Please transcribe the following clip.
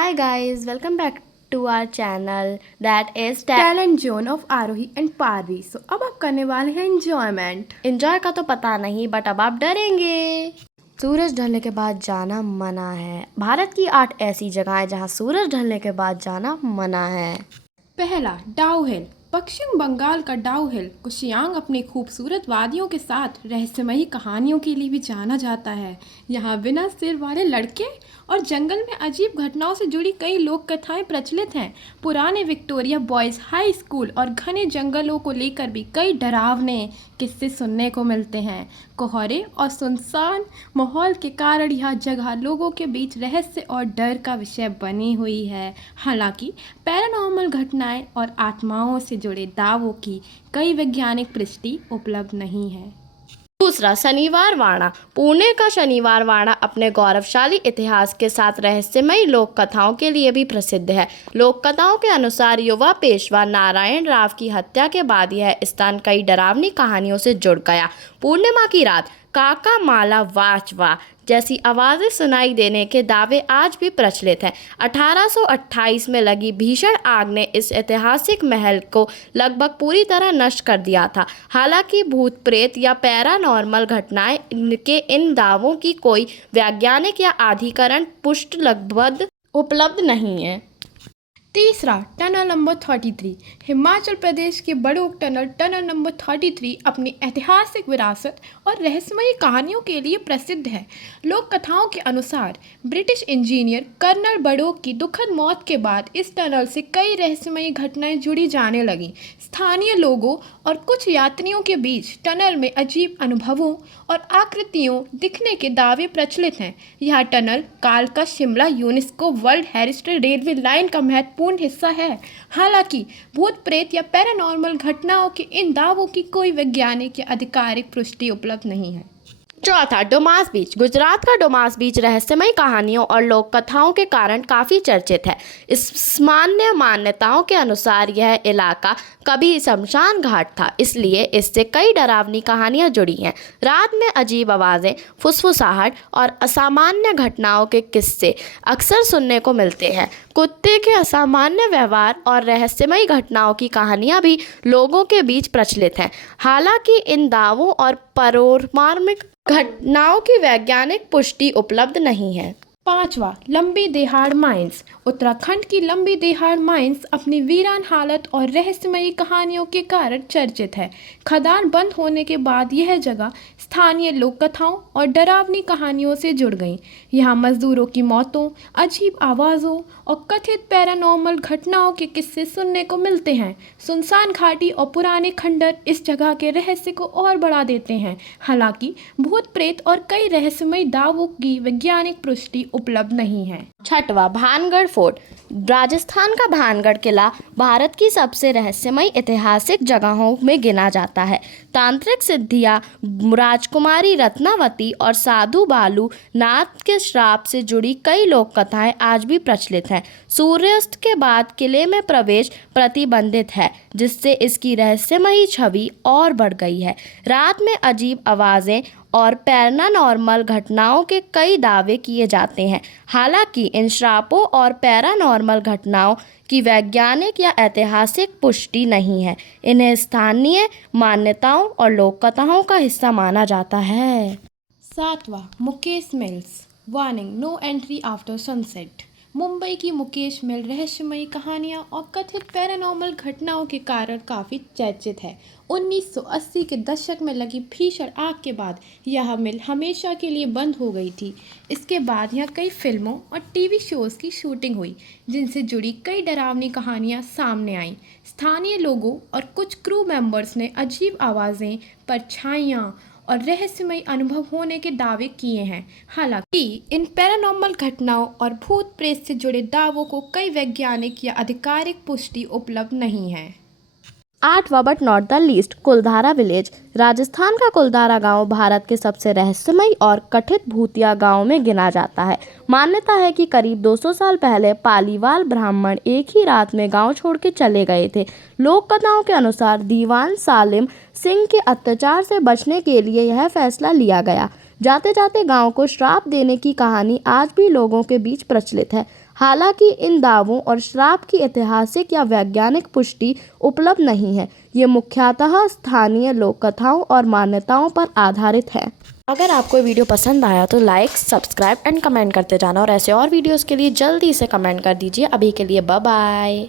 Hi guys, welcome back to our channel that is talent zone of Arohi and Parvi. अब आप करने वाले हैं एंजॉयमेंट। एंजॉय का तो पता नहीं बट अब आप डरेंगे। सूरज ढलने के बाद जाना मना है। भारत की 8 ऐसी जगहें जहां सूरज ढलने के बाद जाना मना है। पहला, डाउ हिल। पश्चिम बंगाल का डाउ हिल कुशियांग अपनी खूबसूरत वादियों के साथ रहस्यमयी कहानियों के लिए भी जाना जाता है। यहाँ बिना सिर वाले लड़के और जंगल में अजीब घटनाओं से जुड़ी कई लोक कथाएं प्रचलित हैं। पुराने विक्टोरिया बॉयज़ हाई स्कूल और घने जंगलों को लेकर भी कई डरावने किस्से सुनने को मिलते हैं। कोहरे और सुनसान माहौल के कारण यह जगह लोगों के बीच रहस्य और डर का विषय बनी हुई है। हालांकि पैरानॉर्मल घटनाएं और आत्माओं से जुड़े दावों की कई वैज्ञानिक पुष्टि उपलब्ध नहीं है। दूसरा, शनिवार वाड़ा। पुणे का शनिवार वाड़ा अपने गौरवशाली इतिहास के साथ रहस्यमयी लोक कथाओं के लिए भी प्रसिद्ध है। लोक कथाओं के अनुसार युवा पेशवा नारायण राव की हत्या के बाद यह स्थान कई डरावनी कहानियों से जुड़ गया। पूर्णिमा की रात काका माला वाचवा जैसी आवाज़ें सुनाई देने के दावे आज भी प्रचलित हैं। 1828 में लगी भीषण आग ने इस ऐतिहासिक महल को लगभग पूरी तरह नष्ट कर दिया था। हालांकि भूत प्रेत या पैरानॉर्मल घटनाएं के इन दावों की कोई वैज्ञानिक या आधिकरण पुष्ट लगभग उपलब्ध नहीं है। तीसरा, टनल नंबर 33। हिमाचल प्रदेश के बड़ोक टनल नंबर 33 अपनी ऐतिहासिक विरासत और रहस्यमयी कहानियों के लिए प्रसिद्ध है। लोक कथाओं के अनुसार ब्रिटिश इंजीनियर कर्नल बड़ोक की दुखद मौत के बाद इस टनल से कई रहस्यमयी घटनाएं जुड़ी जाने लगीं। स्थानीय लोगों और कुछ यात्रियों के बीच टनल में अजीब अनुभवों और आकृतियों दिखने के दावे प्रचलित हैं। यह टनल कालका Shimla UNESCO world heritage railway line का महत्वपूर्ण हिस्सा है। हालांकि भूत प्रेत या पैरानॉर्मल घटनाओं के इन दावों की कोई वैज्ञानिक या आधिकारिक पुष्टि उपलब्ध नहीं है। चौथा, डुमास बीच। गुजरात का डुमास बीच रहस्यमय कहानियों और लोक कथाओं के कारण काफ़ी चर्चित है। इस मान्यताओं के अनुसार यह इलाका कभी शमशान घाट था, इसलिए इससे कई डरावनी कहानियां जुड़ी हैं। रात में अजीब आवाज़ें, फुसफुसाहट और असामान्य घटनाओं के किस्से अक्सर सुनने को मिलते हैं। कुत्ते के असामान्य व्यवहार और रहस्यमयी घटनाओं की कहानियां भी लोगों के बीच प्रचलित हैं। हालांकि इन दावों और पारंपरिक घटनाओं की वैज्ञानिक पुष्टि उपलब्ध नहीं है। पांचवा, लंबी देहाड़ माइंस। उत्तराखंड की लंबी देहाड़ माइंस अपनी वीरान हालत और रहस्यमयी कहानियों के कारण चर्चित है। खदान बंद होने के बाद यह जगह स्थानीय लोक कथाओं और डरावनी कहानियों से जुड़ गई। यहाँ मजदूरों की मौतों, अजीब आवाज़ों और कथित पैरानॉर्मल घटनाओं के किस्से सुनने को मिलते हैं। सुनसान घाटी और पुराने खंडर इस जगह के रहस्य को और बढ़ा देते हैं। हालांकि भूत प्रेत और कई रहस्यमयी दावों की वैज्ञानिक पुष्टि उपलब्ध नहीं है। छठवां, भानगढ़ फोर्ट। राजस्थान का भानगढ़ किला भारत की सबसे रहस्यमयी ऐतिहासिक जगहों में गिना जाता है। तांत्रिक सिद्धियां, राजकुमारी रत्नावती और साधु बालू नाथ के श्राप से जुड़ी कई लोक कथाएं आज भी प्रचलित हैं। सूर्यास्त के बाद किले में प्रवेश प्रतिबंधित है, जिससे इसकी रहस्यमयी छवि और बढ़ गई है। रात में अजीब आवाज़ें और पैरानॉर्मल घटनाओं के कई दावे किए जाते हैं। हालांकि इन श्रापों और पैरानॉर्मल घटनाओं की वैज्ञानिक या ऐतिहासिक पुष्टि नहीं है। इन्हें स्थानीय मान्यताओं और लोक कथाओं का हिस्सा माना जाता है। सातवां, Mukesh Mills. Warning, no entry after sunset. Mumbai की मुकेश मिल रहस्यमयी कहानियाँ और कथित पैरानॉर्मल घटनाओं के कारण काफ़ी चर्चित है। 1980 के दशक में लगी भीषण आग के बाद यह मिल हमेशा के लिए बंद हो गई थी। इसके बाद यहाँ कई फिल्मों और टीवी शोज़ की शूटिंग हुई, जिनसे जुड़ी कई डरावनी कहानियाँ सामने आईं। स्थानीय लोगों और कुछ क्रू मेंबर्स ने अजीब आवाज़ें, परछाइयाँ और रहस्यमयी अनुभव होने के दावे किए हैं। हालांकि इन पैरानॉर्मल घटनाओं और भूत प्रेत से जुड़े दावों को कई वैज्ञानिक या आधिकारिक पुष्टि उपलब्ध नहीं है। आठवां but not the least, Kuldhara village. Rajasthan का कुलधारा गांव भारत के सबसे रहस्यमयी और कथित भूतिया गांव में गिना जाता है। मान्यता है कि करीब 200 साल पहले पालीवाल ब्राह्मण एक ही रात में गांव छोड़ के चले गए थे। लोक कथाओं के अनुसार दीवान सालिम सिंह के अत्याचार से बचने के लिए यह फैसला लिया गया। जाते जाते गांव को श्राप देने की कहानी आज भी लोगों के बीच प्रचलित है। हालांकि इन दावों और श्राप की ऐतिहासिक या वैज्ञानिक पुष्टि उपलब्ध नहीं है। ये मुख्यतः स्थानीय लोक कथाओं और मान्यताओं पर आधारित है। अगर आपको ये वीडियो पसंद आया तो लाइक, सब्सक्राइब एंड कमेंट करते जाना और ऐसे और वीडियोस के लिए जल्दी से कमेंट कर दीजिए। अभी के लिए बाय बाय।